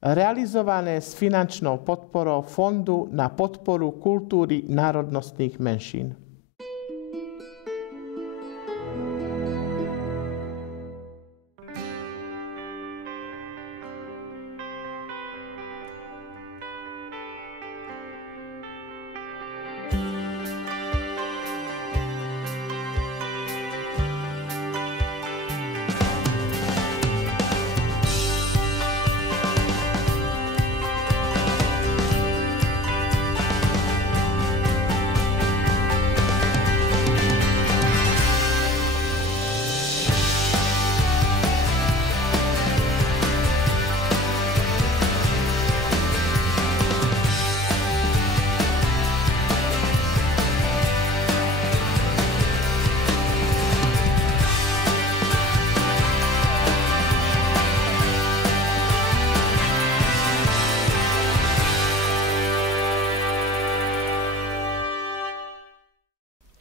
realizované s finančnou podporou Fondu na podporu kultúry národnostných menšín.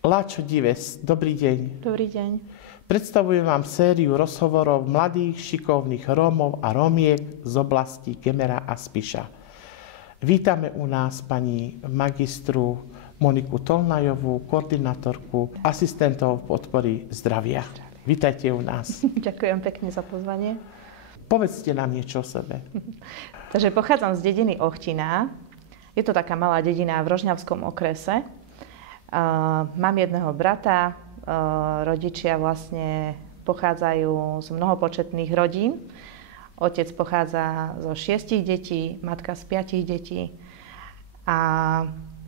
Láčo Dives, dobrý deň. Dobrý deň. Predstavujem vám sériu rozhovorov mladých, šikovných Rómov a Rómiek z oblasti Kemera a Spiša. Vítame u nás pani magistru Moniku Tolnajovú, koordinátorku asistentov podpory zdravia. Vítajte u nás. Ďakujem pekne za pozvanie. Povedzte nám niečo o sebe. Takže pochádzam z dediny Ochtina. Je to taká malá dedina v Rožňavskom okrese. Mám jedného brata, rodičia vlastne pochádzajú z mnohopočetných rodín. Otec pochádza zo 6 detí, matka z 5 detí. A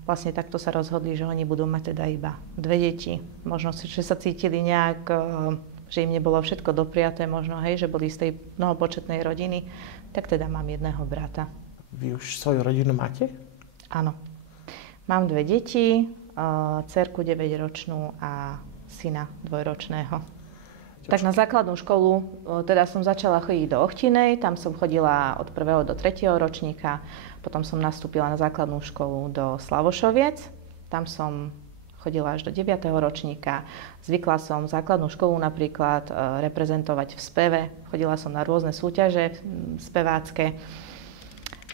vlastne takto sa rozhodli, že oni budú mať teda iba 2 deti. Možno, že sa cítili nejak, že im nebolo všetko dopriaté, možno, hej, že boli z tej mnohopočetnej rodiny. Tak teda mám jedného brata. Vy už svoju rodinu máte? Áno. Mám 2 deti. Dcerku 9-ročnú a syna 2-ročného. Tak na základnú školu teda som začala chodiť do Ochtinej, tam som chodila od 1. do 3. ročníka, potom som nastúpila na základnú školu do Slavošoviec, tam som chodila až do 9. ročníka. Zvykla som základnú školu napríklad reprezentovať v speve, chodila som na rôzne súťaže spevácké.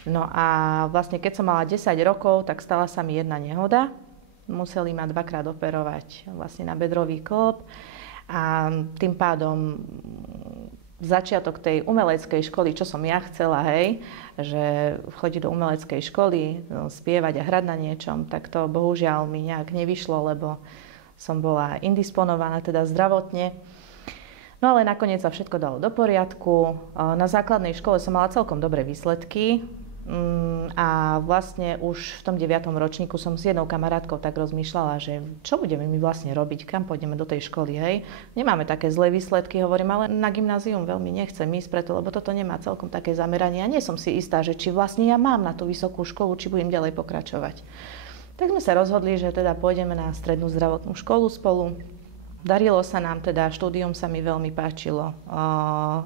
No a vlastne keď som mala 10 rokov, tak stala sa mi jedna nehoda. Museli ma 2-krát operovať vlastne na bedrový klb a tým pádom začiatok tej umeleckej školy, čo som ja chcela, hej, že chodiť do umeleckej školy, spievať a hrať na niečom, tak to bohužiaľ mi nejak nevyšlo, lebo som bola indisponovaná, teda zdravotne. No ale nakoniec sa všetko dalo do poriadku. Na základnej škole som mala celkom dobré výsledky. A vlastne už v tom 9. ročníku som s jednou kamarátkou tak rozmýšľala, že čo budeme my vlastne robiť, kam pôjdeme do tej školy, hej. Nemáme také zlé výsledky, hovorím, ale na gymnázium veľmi nechcem ísť preto, lebo toto nemá celkom také zameranie a nie som si istá, že či vlastne ja mám na tú vysokú školu, či budem ďalej pokračovať. Tak sme sa rozhodli, že teda pôjdeme na strednú zdravotnú školu spolu. Darilo sa nám teda, štúdium sa mi veľmi páčilo.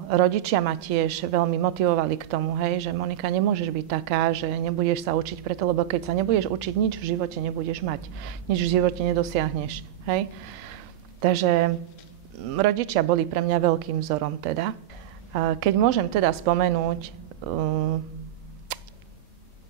Rodičia ma tiež veľmi motivovali k tomu, hej, že Monika, nemôžeš byť taká, že nebudeš sa učiť preto, lebo keď sa nebudeš učiť, nič v živote nebudeš mať. Nič v živote nedosiahneš, hej. Takže rodičia boli pre mňa veľkým vzorom teda. Keď môžem teda spomenúť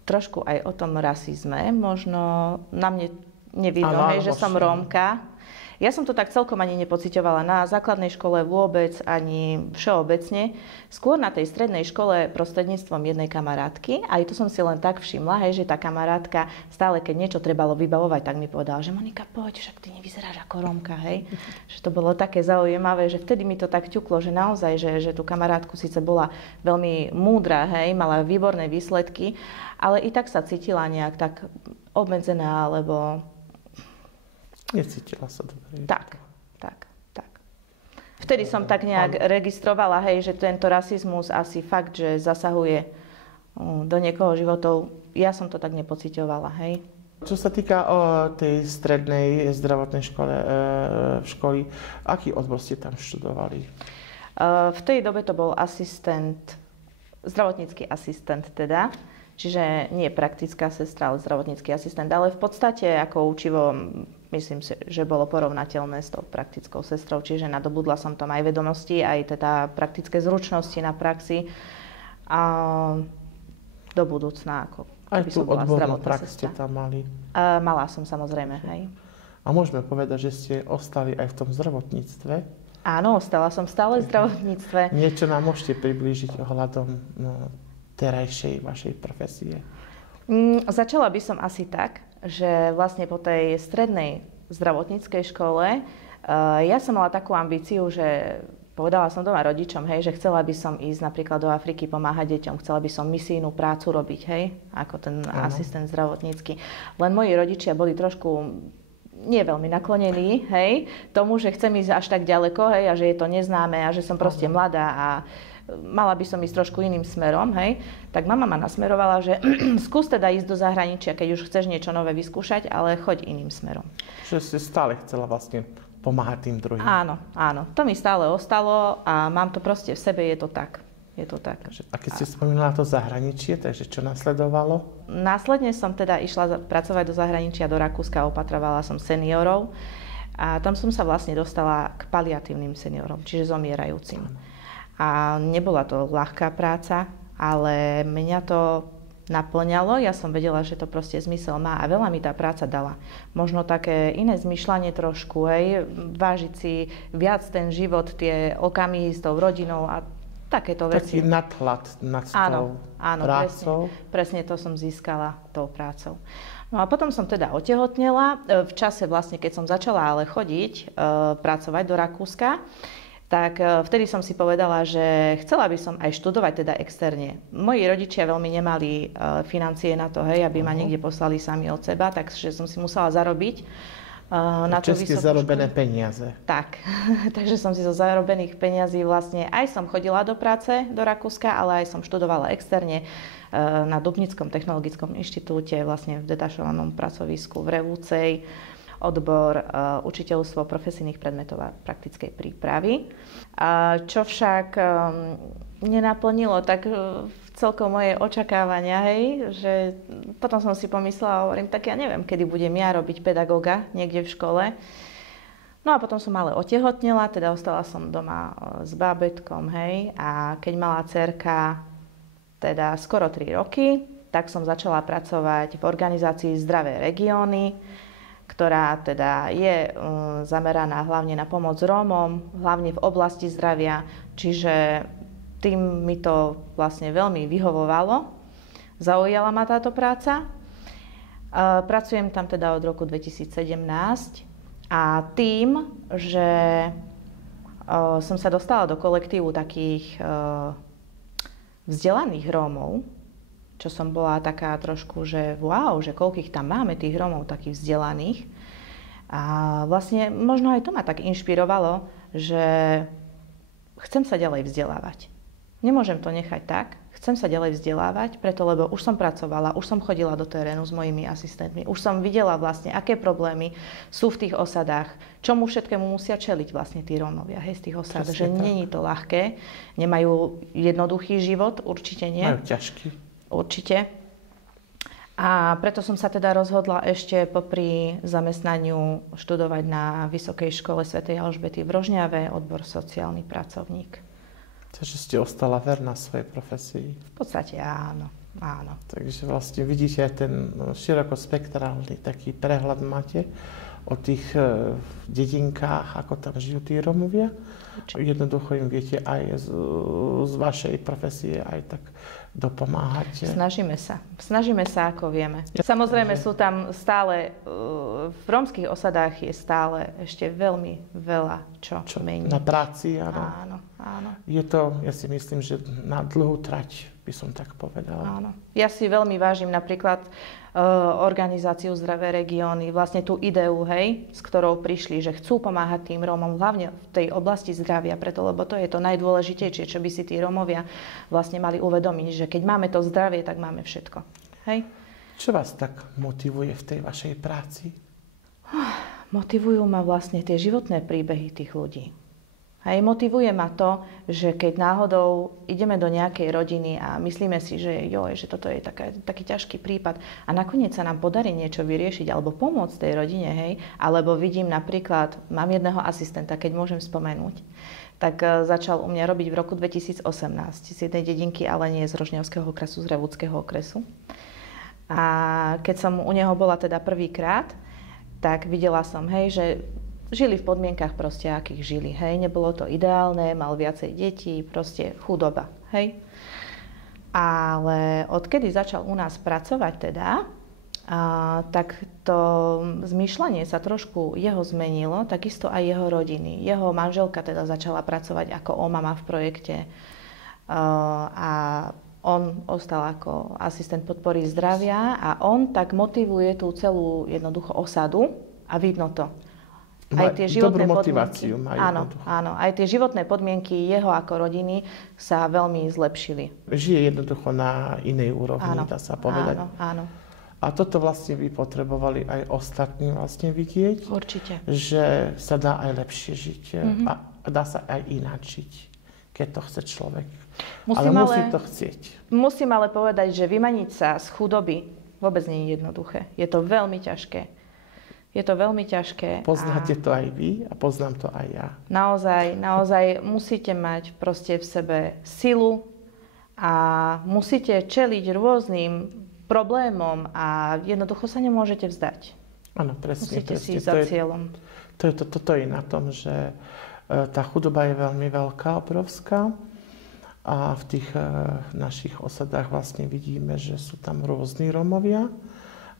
trošku aj o tom rasizme, možno na mne nevidno, hej, že som Rómka. Ja som to tak celkom ani nepociťovala na základnej škole vôbec, ani všeobecne. Skôr na tej strednej škole prostredníctvom jednej kamarátky. Aj to som si len tak všimla, hej, že tá kamarátka stále, keď niečo trebalo vybavovať, tak mi povedala, že Monika, poď, však ty nevyzeráš ako Rómka, hej. Že to bolo také zaujímavé, že vtedy mi to tak ťuklo, že naozaj, že tú kamarátku síce bola veľmi múdra, hej, mala výborné výsledky, ale i tak sa cítila nejak tak obmedzená, alebo necítila sa dobre. Tak. Vtedy som tak nejak registrovala, hej, že tento rasizmus asi fakt, že zasahuje do niekoho životov. Ja som to tak nepociťovala, hej. Čo sa týka tej strednej zdravotnej školy, aký odbor ste tam študovali? V tej dobe to bol zdravotnícky asistent teda. Čiže nie praktická sestra, ale zdravotnícky asistent. Ale v podstate ako učivo, myslím si, že bolo porovnateľné s tou praktickou sestrou. Čiže nadobudla som tam aj vedomosti, aj teda praktické zručnosti na praxi. A do budúcna, ako Aj keby tú som bola odbornú zdravotná prax ste sestra. tam mali. Mala som samozrejme, hej. A môžeme povedať, že ste ostali aj v tom zdravotníctve. Áno, ostala som stále v zdravotníctve. Niečo nám môžete priblížiť ohľadom terajšej vašej profesie? Začala by som asi tak, že vlastne po tej strednej zdravotníckej škole ja som mala takú ambíciu, že povedala som doma rodičom, hej, že chcela by som ísť napríklad do Afriky pomáhať deťom, chcela by som misijnú prácu robiť, hej, ako ten asistent zdravotnícky. Len moji rodičia boli trošku nie veľmi naklonení, hej, tomu, že chcem ísť až tak ďaleko, hej, a že je to neznáme a že som proste mladá a mala by som ísť trošku iným smerom, hej, tak mama ma nasmerovala, že skús teda ísť do zahraničia, keď už chceš niečo nové vyskúšať, ale choď iným smerom. Že ste stále chcela vlastne pomáhať tým druhým. Áno, áno, to mi stále ostalo a mám to proste v sebe, je to tak. Je to tak. A keď ste spomínala to zahraničie, takže čo nasledovalo? Následne som teda išla pracovať do zahraničia, do Rakúska, opatrovala som seniorov a tam som sa vlastne dostala k paliatívnym seniorom, čiže zomierajúcim. A nebola to ľahká práca, ale mňa to naplňalo, ja som vedela, že to proste zmysel má a veľa mi tá práca dala. Možno také iné zmýšľanie trošku, hej, vážiť si viac ten život, tie okamihy s tou rodinou a takéto veci. Taký nadhľad nad tou prácou. Presne to som získala tou prácou. No a potom som teda otehotnela. V čase vlastne, keď som začala ale chodiť, pracovať do Rakúska, tak vtedy som si povedala, že chcela by som aj študovať teda externe. Moji rodičia veľmi nemali financie na to, hej, aby ma niekde poslali sami od seba, takže som si musela zarobiť na tú vysokú zarobené školu. peniaze. Tak, takže som si zo zarobených peňazí vlastne aj som chodila do práce do Rakúska, ale aj som študovala externe na Dubnickom technologickom inštitúte, vlastne v detašovanom pracovisku v Revúcej, odbor učiteľstvo profesijných predmetov a praktickej prípravy. Čo však nenaplnilo tak celkom moje očakávania, hej, že potom som si pomyslela, hovorím, tak ja neviem, kedy budem ja robiť pedagóga niekde v škole. No a potom som ale otehotnela, teda ostala som doma s bábätkom, hej, a keď mala dcerka teda skoro 3 roky, tak som začala pracovať v organizácii Zdravé regióny, ktorá teda je zameraná hlavne na pomoc Rómom, hlavne v oblasti zdravia, čiže tým mi to vlastne veľmi vyhovovalo. Zaujala ma táto práca. Pracujem tam teda od roku 2017 a tým, že som sa dostala do kolektívu takých vzdelaných Rómov, čo som bola taká trošku, že wow, že koľkých tam máme tých Rómov takých vzdelaných. A vlastne možno aj to ma tak inšpirovalo, že chcem sa ďalej vzdelávať. Nemôžem to nechať tak, chcem sa ďalej vzdelávať, preto lebo už som pracovala, už som chodila do terénu s mojimi asistentmi, už som videla vlastne, aké problémy sú v tých osadách, čomu všetkému musia čeliť vlastne tí Rómovia, hej, z tých osad, že nie je to ľahké, nemajú jednoduchý život, určite nie. Majú ťažký. Určite. A preto som sa teda rozhodla ešte popri zamestnaniu študovať na Vysokej škole svätej Alžbety v Rožňave, odbor sociálny pracovník. Takže ste ostala verná svojej profesii. V podstate áno, áno. Takže vlastne vidíte aj ten širokospektrálny taký prehľad máte o tých dedinkách, ako tam žijú tí Rómovia. Jednoducho im viete aj z vašej profesie aj tak dopomáhať. Snažíme sa, ako vieme. Samozrejme sú tam stále, v rómskych osadách je stále ešte veľmi veľa čo meniť. Na práci, áno. Áno, áno. Je to, ja si myslím, že na dlhú trať, by som tak povedala. Áno. Ja si veľmi vážim napríklad organizáciu Zdravé regióny, vlastne tú ideu, hej, s ktorou prišli, že chcú pomáhať tým Rómom, hlavne v tej oblasti zdravia, preto, lebo to je to najdôležitejšie, čo by si tí Rómovia vlastne mali uvedomiť, že keď máme to zdravie, tak máme všetko. Hej? Čo vás tak motivuje v tej vašej práci? Motivujú ma vlastne tie životné príbehy tých ľudí. Hej, motivuje ma to, že keď náhodou ideme do nejakej rodiny a myslíme si, že toto je taký ťažký prípad a nakoniec sa nám podarí niečo vyriešiť alebo pomôcť tej rodine, hej, alebo vidím napríklad, mám jedného asistenta, keď môžem spomenúť, tak začal u mňa robiť v roku 2018 z jednej dedinky, ale nie z Rožňavského okresu, z Revúdskeho okresu. A keď som u neho bola teda prvýkrát, tak videla som, hej, že žili v podmienkach proste, akých žili, hej. Nebolo to ideálne, mal viacej detí, proste chudoba, hej. Ale odkedy začal u nás pracovať teda, tak to zmýšľanie sa trošku jeho zmenilo, takisto aj jeho rodiny. Jeho manželka teda začala pracovať ako OMAMA v projekte a on ostal ako asistent podpory zdravia a on tak motivuje tú celú jednoducho osadu a vidno to. Aj tie životné podmienky, áno, aj tie životné podmienky jeho ako rodiny sa veľmi zlepšili. Žije jednoducho na inej úrovni, dá sa povedať. Áno. A toto vlastne by potrebovali aj ostatní vlastne vidieť. Určite. Že sa dá aj lepšie žiť a dá sa aj ináč žiť, keď to chce človek. Ale musí to chcieť. Musím ale povedať, že vymaniť sa z chudoby vôbec nie je jednoduché. Je to veľmi ťažké. Poznáte to aj vy a poznám to aj ja. Naozaj musíte mať proste v sebe silu a musíte čeliť rôznym problémom a jednoducho sa nemôžete vzdať. Áno, presne. Musíte si ísť za cieľom. Toto je na tom, že tá chudoba je veľmi veľká, obrovská a v tých našich osadách vlastne vidíme, že sú tam rôzni Rómovia,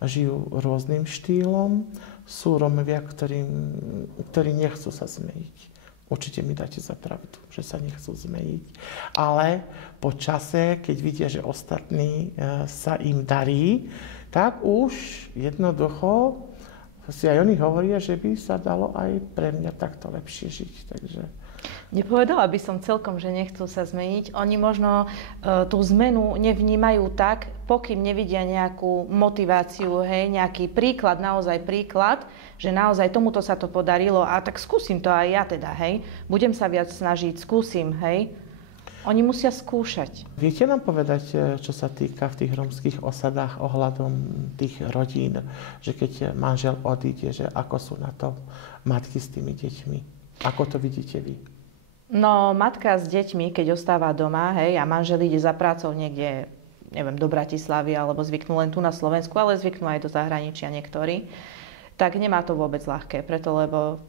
žijú rôznym štýlom, sú Rómovia, ktorí nechcú sa zmeniť. Určite mi dáte za pravdu, že sa nechcú zmeniť. Ale po čase, keď vidia, že ostatní sa im darí, tak už jednoducho si aj oni hovoria, že by sa dalo aj pre mňa takto lepšie žiť. Takže nepovedala by som celkom, že nechcú sa zmeniť. Oni možno tú zmenu nevnímajú tak, pokým nevidia nejakú motiváciu, hej, nejaký príklad, že naozaj tomuto sa to podarilo a tak skúsim to aj ja teda, hej. Budem sa viac snažiť, skúsim, hej. Oni musia skúšať. Viete nám povedať, čo sa týka v tých rómskych osadách ohľadom tých rodín, že keď manžel odíde, že ako sú na to matky s tými deťmi? Ako to vidíte vy? No, matka s deťmi, keď ostáva doma, hej, a manžel ide za prácou niekde, neviem, do Bratislavy, alebo zvyknú len tu na Slovensku, ale zvyknú aj do zahraničia niektorí, tak nemá to vôbec ľahké, preto lebo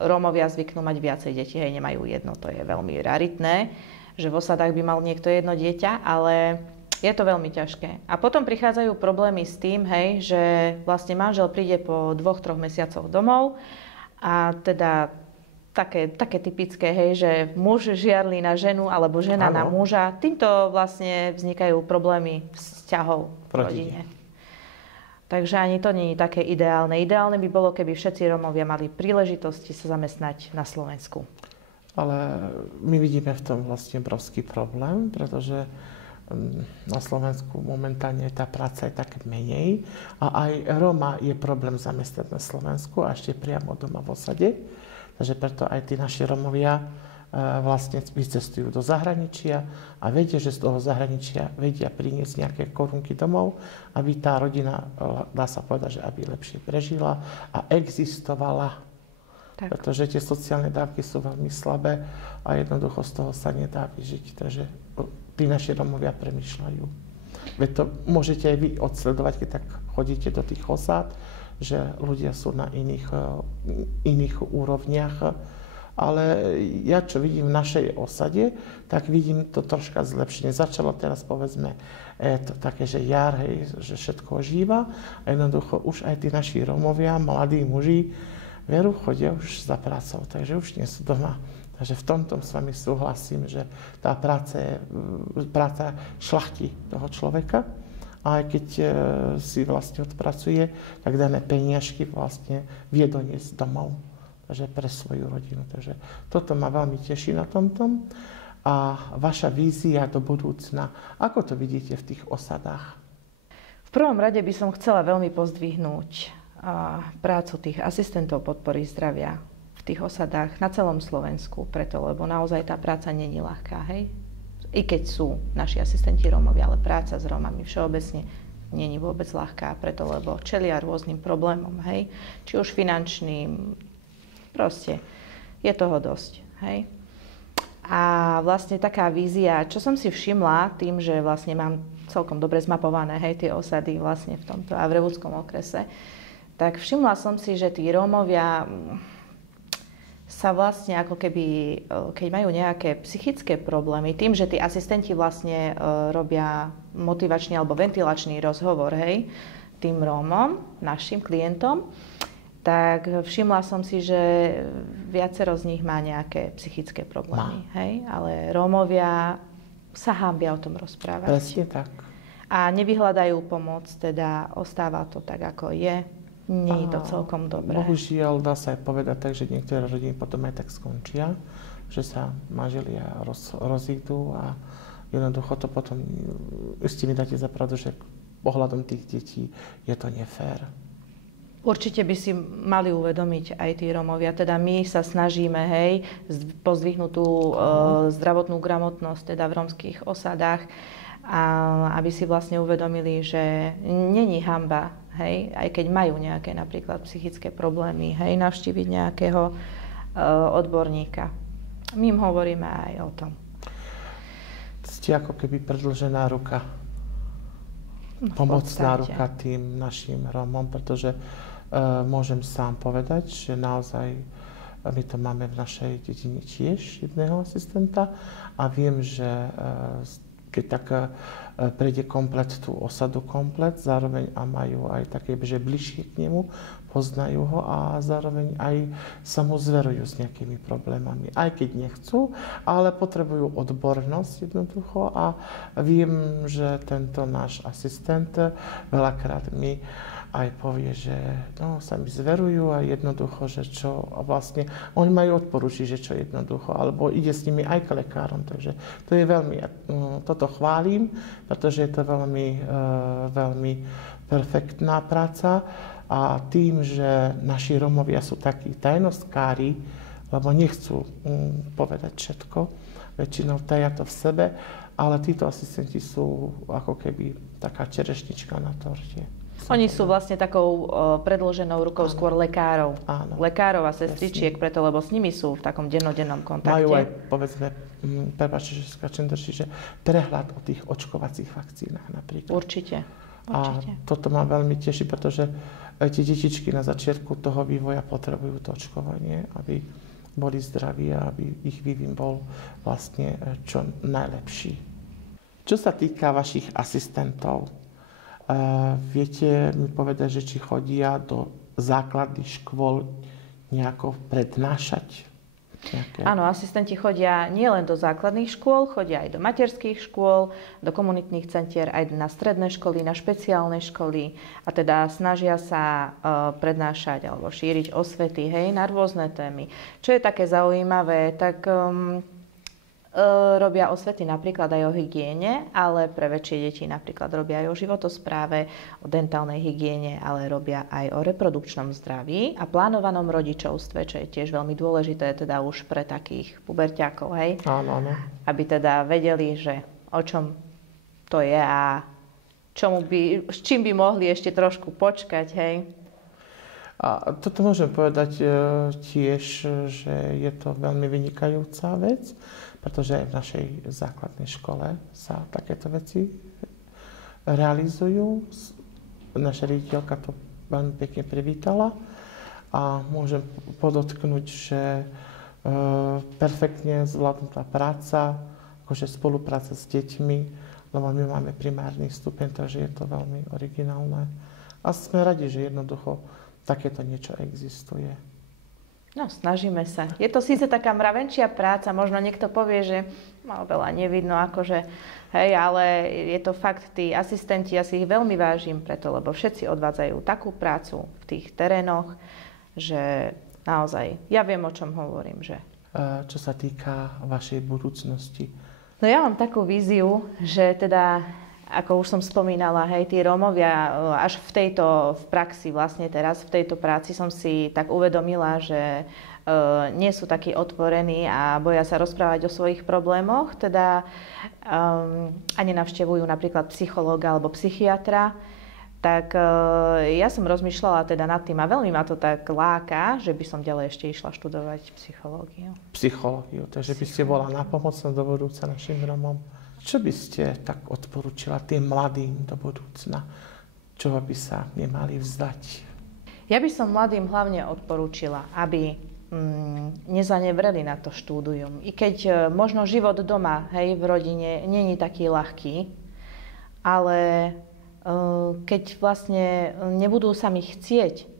Rómovia zvyknú mať viacej detí, hej, nemajú jedno, to je veľmi raritné, že v osadách by mal niekto jedno dieťa, ale je to veľmi ťažké. A potom prichádzajú problémy s tým, hej, že vlastne manžel príde po 2-3 mesiacoch domov a teda také typické, hej, že muž žiarli na ženu alebo žena na muža. Týmto vlastne vznikajú problémy vzťahov v rodine. Takže ani to nie je také ideálne. Ideálne by bolo, keby všetci Rómovia mali príležitosti sa zamestnať na Slovensku. Ale my vidíme v tom vlastne obrovský problém, pretože na Slovensku momentálne tá práca je tak menej a aj Róma je problém zamestnať na Slovensku a ešte priamo doma v osade. Takže preto aj tí naši Rómovia vlastne vycestujú do zahraničia a vedia, že z toho zahraničia vedia priniesť nejaké korunky domov, aby tá rodina, dá sa povedať, že aby lepšie prežila a existovala. Tak. Pretože tie sociálne dávky sú veľmi slabé a jednoducho z toho sa nedá vyžiť. Takže tí naši Rómovia premýšľajú. Veď to môžete aj vy odsledovať, keď tak chodíte do tých osád, že ľudia sú na iných úrovniach. Ale ja, čo vidím v našej osade, tak vidím to troška zlepšenie. Začalo teraz, povedzme, to také, že jar, hej, že všetko ožíva a jednoducho už aj tí naši Rómovia, mladí muži, veru, chodia už za prácou, takže už nie sú doma. Takže v tomto s vami súhlasím, že tá práca je práca šľachty toho človeka. A aj keď si vlastne odpracuje, tak dané peniažky vlastne vie doniesť domov. Takže pre svoju rodinu. Takže toto ma veľmi teší na tomto. A vaša vízia do budúcna, ako to vidíte v tých osadách? V prvom rade by som chcela veľmi pozdvihnúť prácu tých asistentov podpory zdravia v tých osadách na celom Slovensku, preto lebo naozaj tá práca nie je ľahká, hej? I keď sú naši asistenti Rómovia, ale práca s Rómami všeobecne nie je vôbec ľahká, preto lebo čelia rôznym problémom, hej? Či už finančným, proste je toho dosť, hej? A vlastne taká vízia, čo som si všimla tým, že vlastne mám celkom dobre zmapované, hej, tie osady vlastne v tomto Avrevúdskom okrese, tak všimla som si, že tí Rómovia sa vlastne ako keby, keď majú nejaké psychické problémy, tým, že tí asistenti vlastne robia motivačný alebo ventilačný rozhovor, hej, tým Rómom, našim klientom, tak všimla som si, že viacero z nich má nejaké psychické problémy, hej, ale Rómovia sa hanbia o tom rozprávať. Presne tak. A nevyhľadajú pomoc, teda ostáva to tak, ako je. Nie je to celkom dobré. Bohužiaľ, dá sa aj povedať tak, že niektoré rodiny potom aj tak skončia, že sa manželia rozídu a jednoducho to potom, ešte mi dáte za pravdu, že pohľadom tých detí je to nefér. Určite by si mali uvedomiť aj tí Rómovia. Teda my sa snažíme, hej, pozdvihnúť tú zdravotnú gramotnosť teda v rómskych osadách, a aby si vlastne uvedomili, že není hanba, hej, aj keď majú nejaké napríklad psychické problémy, hej, navštíviť nejakého odborníka. My im hovoríme aj o tom. Ste ako keby predĺžená ruka. Pomocná ruka tým našim Rómom, pretože môžem sám povedať, že naozaj my to máme v našej dedine tiež jedného asistenta a viem, že keď tak prejde komplet tú osadu komplet, zároveň a majú aj také, že bližšie k nemu, poznajú ho a zároveň aj sa mu zverujú s nejakými problémami. Aj keď nechcú, ale potrebujú odbornosť jednoducho a viem, že tento náš asistent veľakrát mi aj povie, že no, sa mi zverujú a jednoducho, že čo a vlastne oni majú odporúčiť, že čo jednoducho, alebo ide s nimi aj k lekárom, takže to je veľmi, toto chválim, pretože je to veľmi, veľmi perfektná práca a tým, že naši Rómovia sú takí tajnostkári, lebo nechcú povedať všetko, väčšinou tajia to v sebe, ale títo asistenti sú ako keby taká čerešnička na torte. Oni sú vlastne takou predĺženou rukou skôr lekárov. Áno. Lekárov a sestričiek, preto, lebo s nimi sú v takom dennodennom kontakte. Majú aj, povedzme, prepáčte, že skáčem drží, že prehľad o tých očkovacích vakcínach napríklad. Určite. A toto ma veľmi teší, pretože tie detičky na začiatku toho vývoja potrebujú to očkovanie, aby boli zdraví a aby ich vývin bol vlastne čo najlepší. Čo sa týka vašich asistentov, viete mi povedať, že či chodia do základných škôl nejako prednášať? Áno, asistenti chodia nielen do základných škôl, chodia aj do materských škôl, do komunitných centier, aj na stredné školy, na špeciálne školy a teda snažia sa prednášať alebo šíriť osvety, hej, na rôzne témy. Čo je také zaujímavé, tak robia osvety napríklad aj o hygiene, ale pre väčšie deti napríklad robia aj o životospráve, o dentálnej hygiene, ale robia aj o reprodukčnom zdraví a plánovanom rodičovstve, čo je tiež veľmi dôležité teda už pre takých puberťákov, hej? Áno, áno. Aby teda vedeli, že o čom to je a s čím by mohli ešte trošku počkať, hej? A toto môžem povedať tiež, že je to veľmi vynikajúca vec, pretože aj v našej základnej škole sa takéto veci realizujú. Naša riaditeľka to veľmi pekne privítala a môžem podotknúť, že perfektne zvládnutá práca, akože spolupráca s deťmi, lebo my máme primárny stupeň, takže je to veľmi originálne. A sme radi, že jednoducho takéto niečo existuje. No, snažíme sa. Je to síce taká mravenčia práca, možno niekto povie, že veľa nevidno, akože, hej, ale je to fakt, tí asistenti, ja si ich veľmi vážim preto, lebo všetci odvádzajú takú prácu v tých terénoch, že naozaj, ja viem, o čom hovorím, že... Čo sa týka vašej budúcnosti? No ja mám takú víziu, že teda... Ako už som spomínala, hej, tí Rómovia, až v praxi vlastne teraz, v tejto práci som si tak uvedomila, že nie sú takí otvorení a boja sa rozprávať o svojich problémoch, teda a nenavštevujú napríklad psychológa alebo psychiatra. tak ja som rozmýšľala teda nad tým a veľmi ma to tak láka, že by som ďalej ešte išla študovať psychológiu. Psychológiu, takže by ste bola nápomocná do budúca našim Romom. Čo by ste tak odporúčila tým mladým do budúcna? Čoho by sa nemali vzdať? Ja by som mladým hlavne odporúčila, aby nezanevreli na to štúdium. I keď možno život doma, hej, v rodine není taký ľahký, ale keď vlastne nebudú sami chcieť,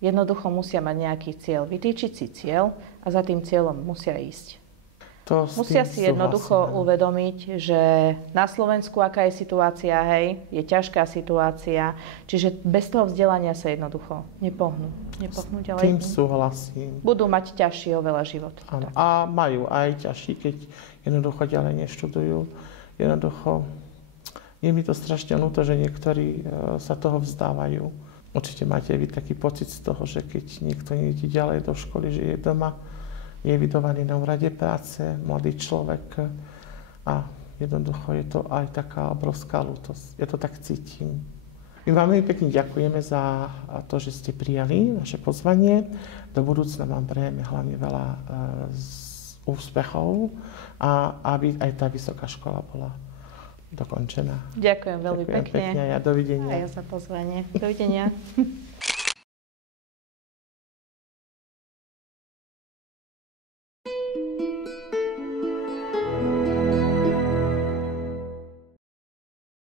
jednoducho musia mať nejaký cieľ, vytýčiť si cieľ a za tým cieľom musia ísť. Musia si jednoducho uvedomiť, že na Slovensku aká je situácia, hej, je ťažká situácia, čiže bez toho vzdelania sa jednoducho nepohnú ďalej. Tým súhlasím. Budú mať ťažší oveľa život. Áno, a majú aj ťažší, keď jednoducho ďalej neštudujú. Jednoducho, je mi to strašne ľúto, že niektorí sa toho vzdávajú. Určite máte vy taký pocit z toho, že keď niekto nejde ďalej do školy, že je doma, je evidovaný na úrade práce, mladý človek a jednoducho je to aj taká obrovská ľútosť. Ja to tak cítim. My vám veľmi pekne ďakujeme za to, že ste prijali naše pozvanie. Do budúcna vám prejeme hlavne veľa úspechov a aby aj tá vysoká škola bola dokončená. Ďakujem veľmi pekne. A ja dovidenia. A ja za pozvanie. Dovidenia.